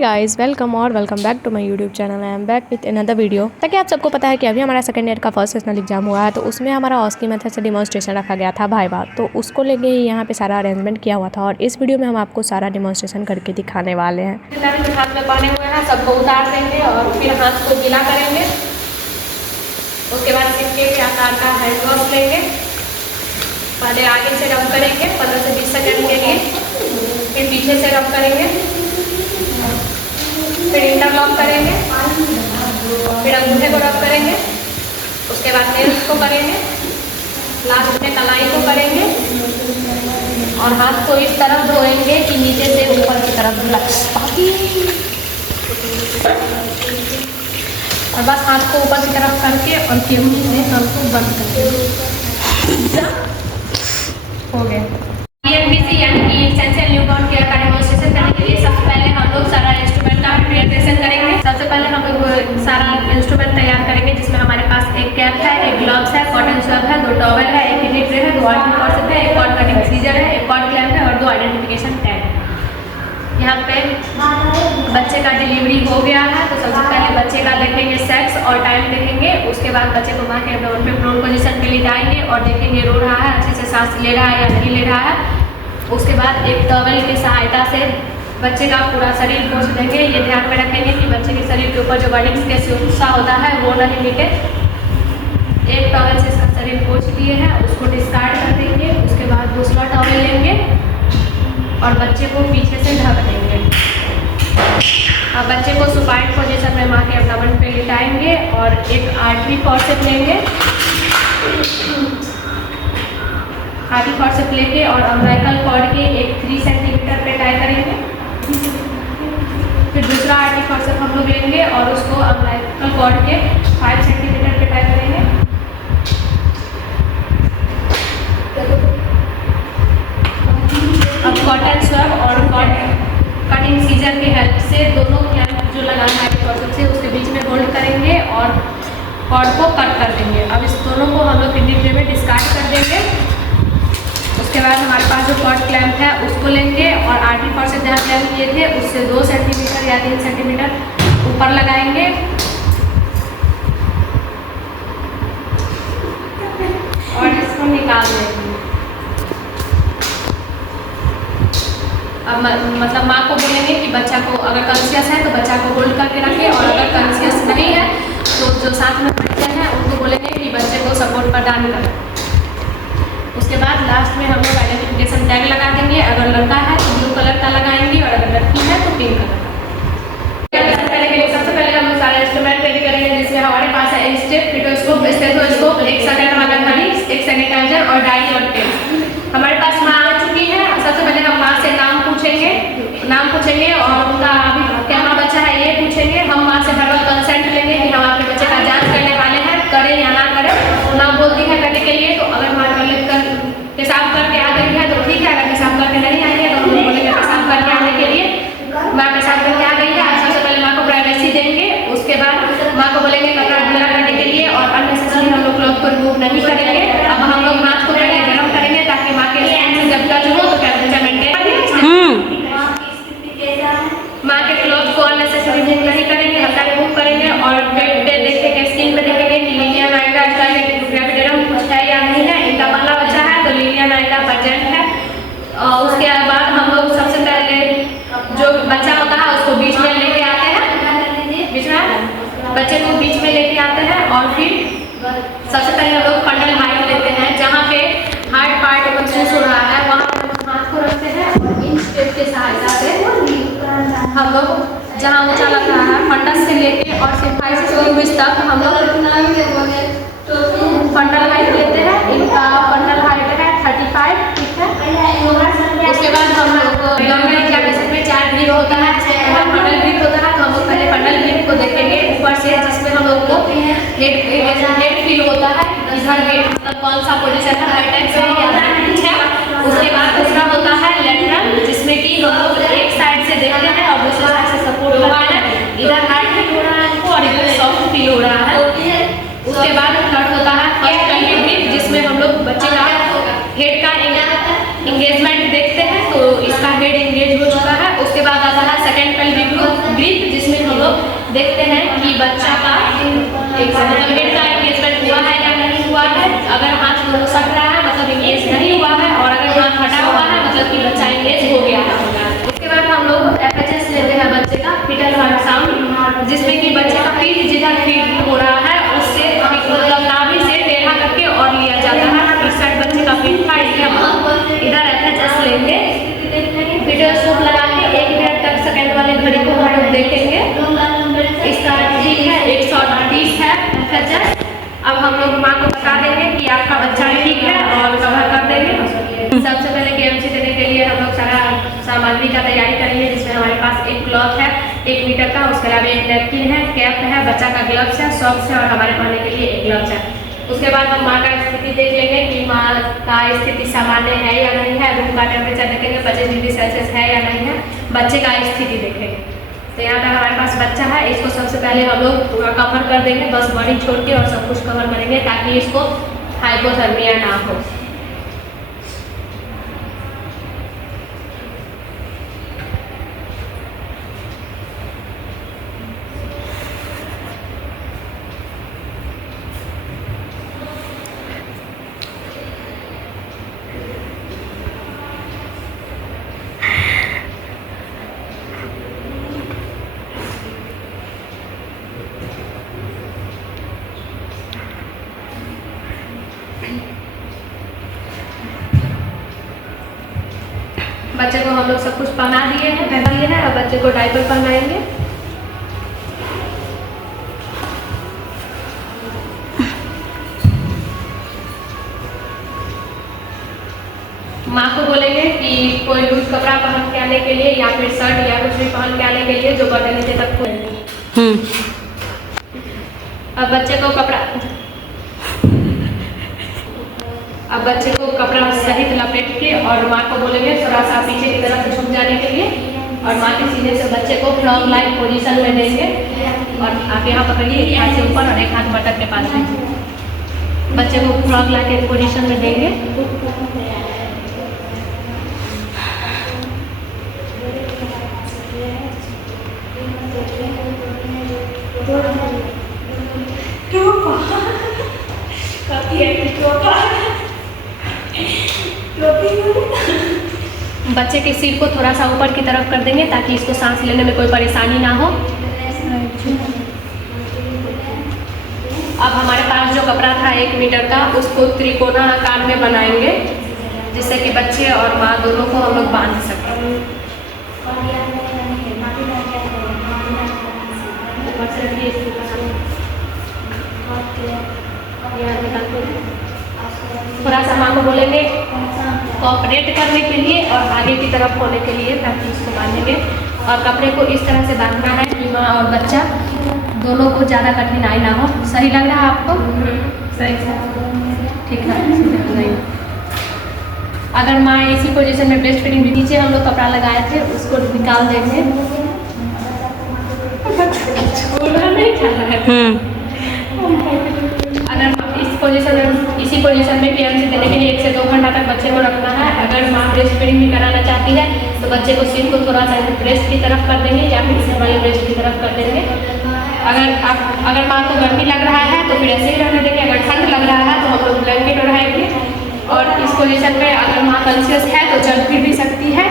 Guys welcome back to my YouTube channel. I am back with another video. ताकि आप सबको पता है कि अभी हमारा सेकंड ईयर का फर्स्ट सेशनल एग्जाम हुआ है, तो उसमें हमारा ऑस्की मेथड से डिमॉन्स्ट्रेशन रखा गया था भाइवा। तो उसको लेके ही यहाँ पे सारा अरेंजमेंट किया हुआ था और इस वीडियो में हम आपको सारा डिमॉन्स्ट्रेशन करके दिखाने वाले हैं। हाथ में पहने हुए हैं सबको उतार देंगे और फिर हाथ को गीला करेंगे। उसके बाद सिक्के के आकार का हैंड वॉश लेंगे। पहले आगे से रब करेंगे 15 से 20 सेकंड के लिए, फिर पीछे से रब करेंगे, फिर इंटरलॉक करेंगे, फिर अंगूठे को रब करेंगे, उसके बाद नेल्स को करेंगे, लास्ट में कलाई को करेंगे और हाथ को इस तरफ धोएंगे कि नीचे से ऊपर की तरफ लक्स, और बस हाथ को ऊपर की तरफ करके और केवली से हमको बंद करके हो गया। ENBC यानी कि एसेंशियल न्यूबॉर्न केयर का डेमोंस्ट्रेशन करने के लिए सबसे पहले हम लोग सारा इंस्ट्रूमेंट का प्रिपरेशन करेंगे। सबसे पहले हम लोग सारा इंस्ट्रूमेंट तैयार करेंगे, जिसमें हमारे पास एक कैप है, एक ग्लव्स है, कॉटन स्वैब है, 2 टॉवल है, एक किडनी ट्रे है, 2 ऑर्डर कॉर्सेट है, एक कॉर्ड कटिंग सीजर है, एक कॉर्ड क्लैंप है और 2 आइडेंटिफिकेशन टैग। यहाँ पे बच्चे का डिलीवरी हो गया है, तो सबसे पहले बच्चे का देखेंगे सेक्स और टाइम देखेंगे। उसके बाद बच्चे को माँ के एब्डोमेन पे प्रोन पोजीशन के लिए जाएंगे और देखेंगे रो रहा है, अच्छे से सांस ले रहा है या नहीं ले रहा है। उसके बाद एक टॉवल की सहायता से बच्चे का पूरा शरीर पोंछ देंगे। ये ध्यान में रखेंगे कि बच्चे के शरीर के ऊपर जो वर्निंग्स के हिस्सा होता है वो नहीं मिटे। एक टॉवल से इसका शरीर पोंछ लिए हैं, उसको डिस्कार्ड कर देंगे। उसके बाद दूसरा टॉवल लेंगे और बच्चे को पीछे से ढक देंगे। अब बच्चे को सुपाइन पोजीशन में माँ के एब्डोमेन पे लिटाएंगे और एक आर्टरी फॉर्सेप लेंगे। आर्टरी फॉर्सेप लेके और अम्बिलिकल कॉर्ड के एक 3 सेंटीमीटर पे टाई करेंगे। फिर दूसरा आर्टरी फॉर्सेप हम लोग लेंगे और उसको अम्बिलिकल कॉर्ड के 5 सेंटीमीटर पे टाई करेंगे। अब कॉटन स्वैब और कटिंग सीजर की हेल्प से दोनों क्लैंप जो लगाना है फॉर्सेप से उसके बीच में होल्ड करेंगे और कॉर्ड को कट कर देंगे। अब इस दोनों को हम लोग किडनी ट्रे में डिस्कार्ड कर देंगे। उसके बाद हमारे पास जो कॉर्ड क्लैंप है उसको लेंगे और आर्टरी फॉर्सेप जहाँ क्लैंप किए थे उससे 2 सेंटीमीटर या 3 सेंटीमीटर ऊपर लगाएंगे और इसको निकाल देंगे। अब मतलब माँ को बोलेंगे कि बच्चा को अगर कॉन्शियस है तो बच्चा को होल्ड करके रखें और अगर कॉन्शियस नहीं है तो जो साथ में बच्चे हैं उनको बोलेंगे कि बच्चे को सपोर्ट प्रदान करें। उसके बाद लास्ट में हम लोग आइडेंटिफिकेशन टैग लगा देंगे। अगर लड़का है तो ब्लू कलर का लगाएंगे और अगर लड़की है तो पिंक कलर का। सबसे पहले हम लोग सारे इंस्ट्रूमेंट रेडी करेंगे, जिसमें हमारे पास है इंस्टेप, फिटोस्कोप, स्टेथोस्कोप, एक सेकंड वाला घड़ी, एक सैनिटाइजर और डाई और पेन। हमारे पास माँ आ चुकी है। सबसे पहले हम माँ से नाम पूछेंगे और उनका अभी क्या बच्चा है ये पूछेंगे। हम माँ से वर्बल कंसेंट लेंगे कि हम आपके बच्चे का जांच करने वाले हैं, करें या ना करें। नाम बोलती है करने के लिए, तो अगर हमारे पेशाब करके आ गई है तो ठीक है, अगर पेशाब करके नहीं आई है तो हम बोलेंगे पेशाब करके आने के लिए। माँ पेशाब करके आ गई है, सबसे पहले माँ को प्राइवेसी देंगे। उसके बाद माँ को बोलेंगे कपड़ा ढीला करने के लिए और अननेसेसरी हम लोग क्लॉथ को रिमूव नहीं करेंगे। अब हम लोग हाथ को पहले गर्म करेंगे ताकि माँ के स्किन से जब टच हो तो टेम्परेचर मेंटेन। माँ के क्लॉथ को अननेसेसरी रिमूव नहीं करेंगे, हल्का रिमूव करेंगे और पेट पे देखेंगे, स्किन पे देखेंगे कि लिलिया नायडा ग्रेविडेरम कुछ है या नहीं है। इनका पहला बच्चा है तो लिलिया नायडा प्रेजेंट है। उसके बाद हम लोग सबसे पहले जो बच्चा होता है उसको बीच में लेके आते हैं, बीच में बच्चे को बीच में लेके आते हैं और फिर सबसे पहले हम लोग फंडल हाइट लेते हैं। जहाँ पे हार्ट पार्ट महसूस हो रहा है वहाँ हाथ को रखते हैं और इन स्टेप के सहायता से हम लोग जहाँ ऊंचा लग रहा है फंडस से लेके और सिर्फ तक हम लोग फंडल हाइट लेते हैं। इनका फंडल हाइट है 35, ठीक है। उसके बाद हम लोग डम्बल एग्जामिनेशन में 4 ग्रिप होता है, फंडल ग्रिप होता है, तो हम लोग पहले फंडल ग्रिप को देखेंगे ऊपर से, जिसमें हम लोग को हेड फील होता है इधर हेड मतलब कौन सा पोजीशन है, राइट हैंड सही है, ठीक है। उसके बाद दूसरा होता है लेटरल, जिसमें कि हम लोग एक साइड से देखते हैं और दूसरे साइड से सपोर्ट हो रहा है। इधर हार्ड फील हो रहा है हमको और इधर सॉफ्ट फील हो रहा है। उसके बाद थर्ड होता है फर्स्ट कंप्लीट ग्रिप, जिसमें हम लोग बच्चे का हेड का एंगेजमेंट देखते हैं, तो इसका हेड एंगेज हो चुका है। उसके बाद आता है सेकंड पेल्विक ग्रुप, सट रहा है मतलब इंगेज नहीं हुआ है, और अगर हाथ हटा हुआ है मतलब कि बच्चा इंगेज हो गया है। उसके बाद हम लोग FHS लेते हैं बच्चे का फीटल अल्ट्रासाउंड, जिसमें कि बच्चे का पीठ जिधर फीट हो रहा है उससे मतलब नाभि से टेढ़ा करके और लिया जाता है। इस साइड बच्चे का पीठ था, इसलिए हम इधर FHS लेंगे। फीटल सूप लगा के 1 मिनट तक सेकंड वाले घड़ी को हम लोग देखेंगे। इसका ठीक है 130 है FHS। अब हम लोग माँ को बता देंगे कि आपका बच्चा ठीक है और कवर कर देंगे। सबसे पहले KMC देने के लिए हम लोग सारा सामग्री का तैयारी करेंगे, जिसमें हमारे पास एक क्लॉथ है 1 मीटर का, उसके अलावा एक नैपकिन है, कैप है, बच्चा का ग्लव्स है, सॉक्स है और हमारे पहनने के लिए एक ग्लव्स है। उसके बाद हम माँ का स्थिति देख लेंगे कि माँ का स्थिति सामान्य है या नहीं है, रूम का टेम्परेचर देखेंगे 25 डिग्री सेल्सियस है या नहीं है, बच्चे का स्थिति देखेंगे। तो यहाँ पे हमारे पास बच्चा है, इसको सबसे पहले हम लोग पूरा कवर कर देंगे, बस बॉडी छोड़ के और सब कुछ कवर करेंगे ताकि इसको हाइपोथर्मिया ना हो। बच्चे को हम लोग सब कुछ पहना दिए हैं, पहना दिए हैं। अब बच्चे को डायपर पहनाएंगे। माँ को बोलेंगे कि कोई लूज कपड़ा पहन के आने के लिए या फिर शर्ट या कुछ भी पहन के आने के लिए जो बटन नीचे तक खोलेंगे। अब बच्चे को कपड़ा सहित लपेट के और माँ को बोलेंगे थोड़ा सा पीछे की तरफ झुक जाने के लिए, और माँ के सीने से बच्चे को फ्रॉग लाइक पोजीशन में देंगे। और आप यहाँ पकड़िए, एक हाथ से ऊपर और एक हाथ बटन के पास में, बच्चे को फ्रॉग लाइक पोजीशन में देंगे। बच्चे के सिर को थोड़ा सा ऊपर की तरफ कर देंगे ताकि इसको सांस लेने में कोई परेशानी ना हो। अब हमारे पास जो कपड़ा था 1 मीटर का, उसको त्रिकोणा आकार में बनाएंगे जिससे कि बच्चे और माँ दोनों को हम लोग बांध सकें। थोड़ा सा माँ को बोलेंगे कोऑपरेट करने के लिए और आगे की तरफ होने के लिए, ताकि इसको बांधेंगे। और कपड़े को इस तरह से बांधना है कि माँ और बच्चा दोनों को ज़्यादा कठिनाई ना हो। सही लग रहा है आपको? सही से ठीक है। अगर माँ इसी पोजीशन में ब्रेस्ट फीडिंग, नीचे हम लोग कपड़ा लगाए थे उसको निकाल देंगे। अगर इसी पोजीशन में KMC देने के लिए 1 से 2 घंटा तक बच्चे को रखना है। अगर माँ ब्रेस्ट फीडिंग भी कराना चाहती है तो बच्चे को सिर को थोड़ा सा ब्रेस्ट की तरफ कर देंगे या फिर इसे वाले ब्रेस्ट की तरफ कर देंगे। अगर माँ को गर्मी लग रहा है तो फिर ऐसे ही रहने देंगे। अगर ठंड लग रहा है तो हम लोग ब्लैंकेट ओढ़ाएंगे। और इस पोजीशन में अगर माँ कॉन्शियस है तो चल फिर भी सकती है।